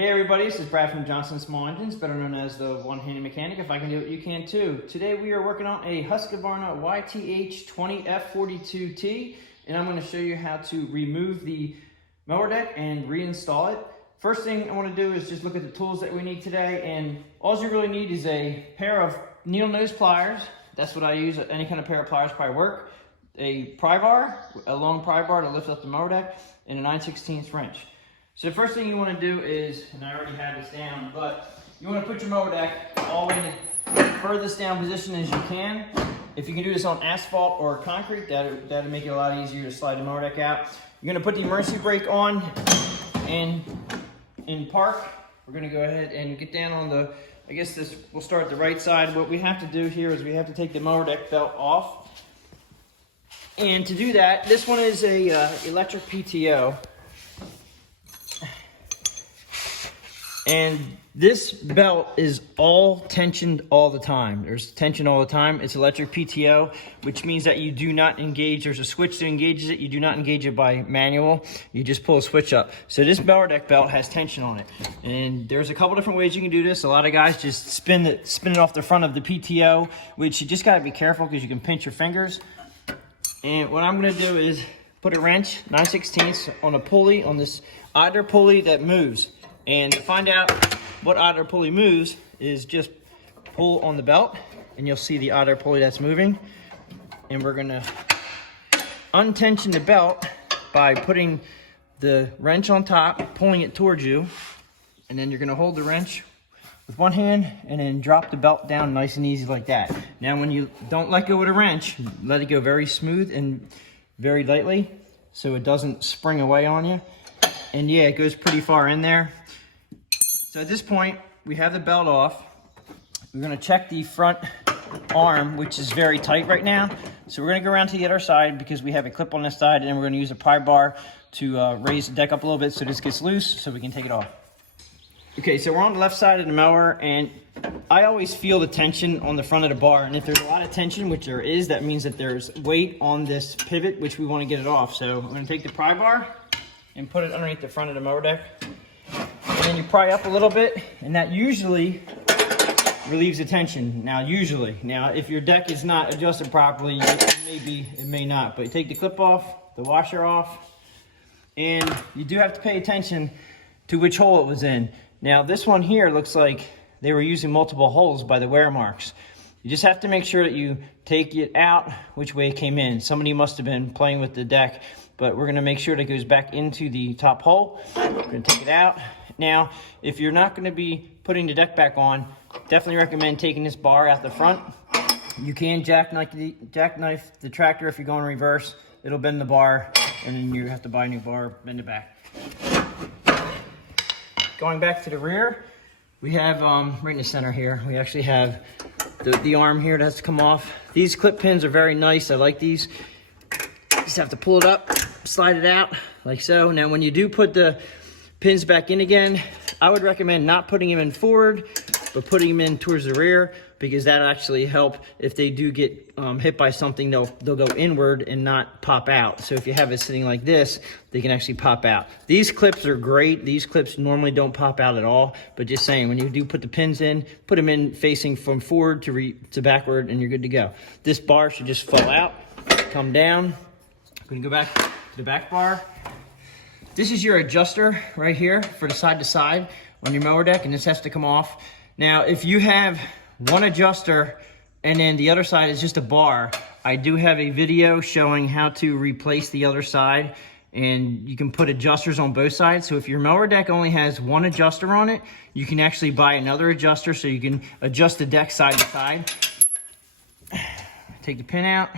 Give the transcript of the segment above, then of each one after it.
Hey everybody, this is Brad from Johnson Small Engines, better known as the One-Handed Mechanic. If I can do it, you can too. Today we are working on a Husqvarna YTH 20F42T, and I'm going to show you how to remove the mower deck and reinstall it. First thing I want to do is just look at the tools that we need today, and all you really need is a pair of needle nose pliers. That's what I use. Any kind of pair of pliers probably work. A pry bar, a long pry bar to lift up the mower deck, and a 9/16 wrench. So the first thing you want to do is, and I already had this down, but you want to put your mower deck all in the furthest down position as you can. If you can do this on asphalt or concrete, that'll make it a lot easier to slide the mower deck out. You're going to put the emergency brake on and in park. We're going to go ahead and get down on the, I guess this, we'll start at the right side. What we have to do here is we have to take the mower deck belt off. And to do that, this one is a electric PTO. And this belt is all tensioned all the time. There's tension all the time. It's electric PTO, which means that you do not engage. There's a switch that engages it. You do not engage it by manual. You just pull a switch up. So this mower deck belt has tension on it. And there's a couple different ways you can do this. A lot of guys just spin it off the front of the PTO, which you just gotta be careful because you can pinch your fingers. And what I'm gonna do is put a wrench, 9/16 on a pulley, on this idler pulley that moves. And to find out what idler pulley moves is just pull on the belt and you'll see the idler pulley that's moving. And we're gonna untension the belt by putting the wrench on top, pulling it towards you. And then you're gonna hold the wrench with one hand and then drop the belt down nice and easy like that. Now when you don't let go with a wrench, let it go very smooth and very lightly so it doesn't spring away on you. And yeah, it goes pretty far in there. So at this point, we have the belt off. We're gonna check the front arm, which is very tight right now. So we're gonna go around to the other side because we have a clip on this side, and then we're gonna use a pry bar to raise the deck up a little bit so this gets loose so we can take it off. Okay, so we're on the left side of the mower, and I always feel the tension on the front of the bar. And if there's a lot of tension, which there is, that means that there's weight on this pivot, which we wanna get it off. So I'm gonna take the pry bar and put it underneath the front of the mower deck. And then you pry up a little bit, and that usually relieves the tension. Now, if your deck is not adjusted properly, it may not. But you take the clip off, the washer off, and you do have to pay attention to which hole it was in. Now, this one here looks like they were using multiple holes by the wear marks. You just have to make sure that you take it out which way it came in. Somebody must have been playing with the deck, but we're gonna make sure that it goes back into the top hole. We're gonna take it out. Now, if you're not gonna be putting the deck back on, definitely recommend taking this bar out the front. You can jackknife the tractor if you're going reverse. It'll bend the bar, and then you have to buy a new bar, bend it back. Going back to the rear, we have, right in the center here, we actually have the arm here that has to come off. These clip pins are very nice. I like these. Just have to pull it up, slide it out like so. Now when you do put the pins back in again, I would recommend not putting them in forward, but putting them in towards the rear, because that'll actually help. If they do get hit by something, they'll go inward and not pop out. So if you have it sitting like this, they can actually pop out. These clips are great. These clips normally don't pop out at all, but just saying, when you do put the pins in, put them in facing from forward to backward, and you're good to go. This bar should just fall out, come down. We're gonna go back to the back bar. This is your adjuster right here for the side to side on your mower deck, and this has to come off. Now, if you have one adjuster and then the other side is just a bar, I do have a video showing how to replace the other side, and you can put adjusters on both sides. So if your mower deck only has one adjuster on it, you can actually buy another adjuster so you can adjust the deck side to side. Take the pin out,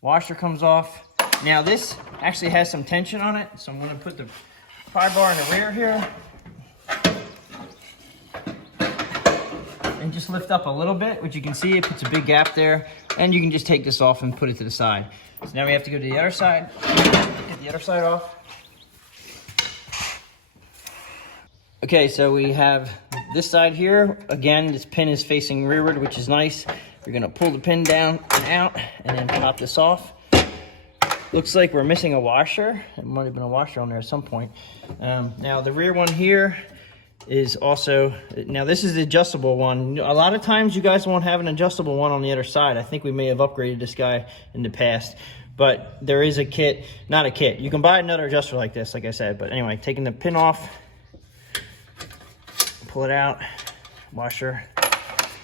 washer comes off. Now this actually has some tension on it, so I'm gonna put the pry bar in the rear here and just lift up a little bit, which you can see it puts a big gap there, and you can just take this off and put it to the side. So now we have to go to the other side, get the other side off. Okay, so we have this side here. Again, this pin is facing rearward, which is nice. You're gonna pull the pin down and out and then pop this off. Looks like we're missing a washer. It might have been a washer on there at some point. Now the rear one here is also, now this is the adjustable one. A lot of times you guys won't have an adjustable one on the other side. I think we may have upgraded this guy in the past, but there is a kit, not a kit. You can buy another adjuster like this, like I said. But anyway, taking the pin off, pull it out, washer.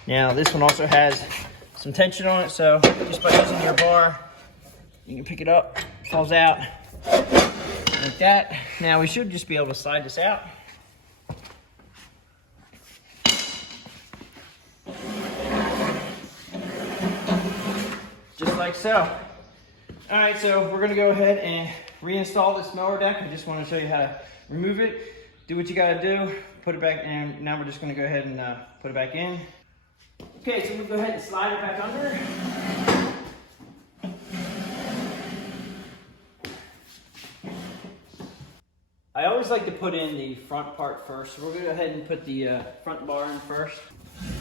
Now this one also has some tension on it, so just by using your bar, you can pick it up, falls out like that. Now we should just be able to slide this out. Just like so. All right, so we're gonna go ahead and reinstall this mower deck. I just wanna show you how to remove it. Do what you gotta do, put it back in. Now we're just gonna go ahead and put it back in. Okay, so we'll go ahead and slide it back under. I always like to put in the front part first. So we're gonna go ahead and put the front bar in first.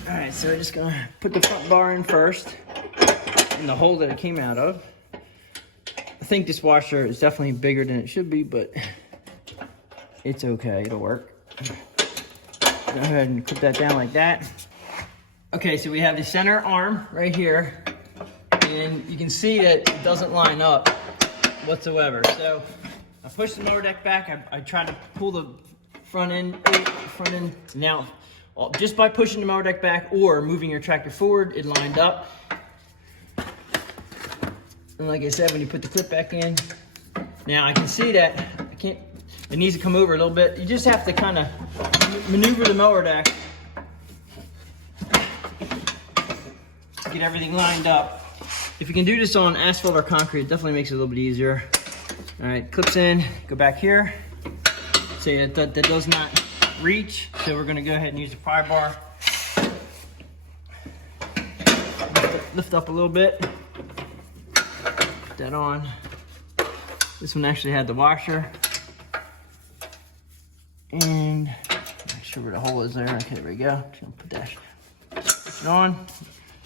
All right, so we're just gonna put the front bar in first in the hole that it came out of. I think this washer is definitely bigger than it should be, but it's okay, it'll work. Go ahead and put that down like that. Okay, so we have the center arm right here, and you can see that it doesn't line up whatsoever. So I push the mower deck back. I try to pull the front end. Now, just by pushing the mower deck back or moving your tractor forward, it lined up. And like I said, when you put the clip back in, now I can see that it needs to come over a little bit. You just have to kind of maneuver the mower deck, get everything lined up. If you can do this on asphalt or concrete, it definitely makes it a little bit easier. All right, clips in, go back here. See, that does not reach, so we're gonna go ahead and use the pry bar. Lift up a little bit, put that on. This one actually had the washer. And make sure where the hole is there. Okay, there we go. Just gonna put that on.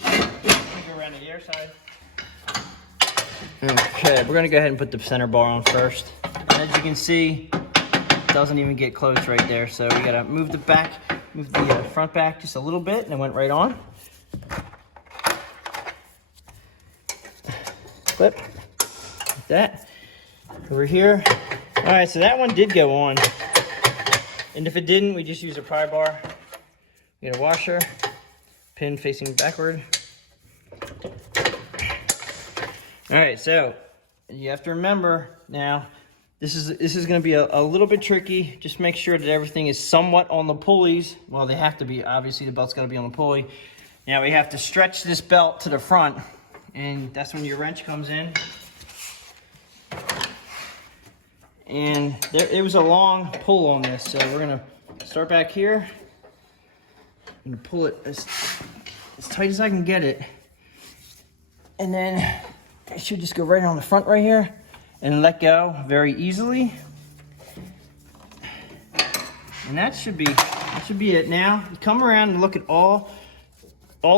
Go around to the other side. Okay, we're gonna go ahead and put the center bar on first. And as you can see, it doesn't even get close right there. So we gotta move the front back just a little bit, and it went right on. Clip, like that. Over here. All right, so that one did go on. And if it didn't, we just use a pry bar. Get a washer, pin facing backward. All right, so you have to remember now, this is going to be a little bit tricky. Just make sure that everything is somewhat on the pulleys. Well, they have to be. Obviously, the belt's got to be on the pulley. Now we have to stretch this belt to the front, and that's when your wrench comes in. And it was a long pull on this, so we're gonna start back here. I'm gonna pull it as tight as I can get it, and then it should just go right on the front right here and let go very easily. And that should be it. Now you come around and look at all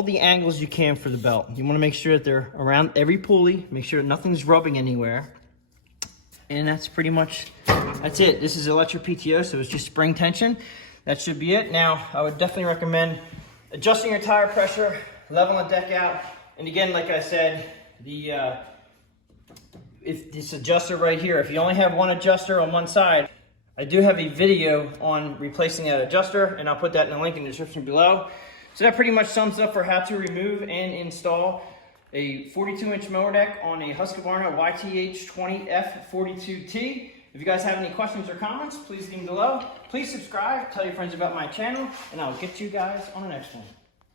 the angles you can for the belt. You want to make sure that they're around every pulley. Make sure that nothing's rubbing anywhere. And that's pretty much, that's it. This is electric PTO, so it's just spring tension. That should be it. Now, I would definitely recommend adjusting your tire pressure, leveling the deck out. And again, like I said, if this adjuster right here, if you only have one adjuster on one side, I do have a video on replacing that adjuster, and I'll put that in the link in the description below. So that pretty much sums up for how to remove and install a 42-inch mower deck on a Husqvarna YTH 20F42T. If you guys have any questions or comments, please leave them below. Please subscribe, tell your friends about my channel, and I'll get you guys on the next one.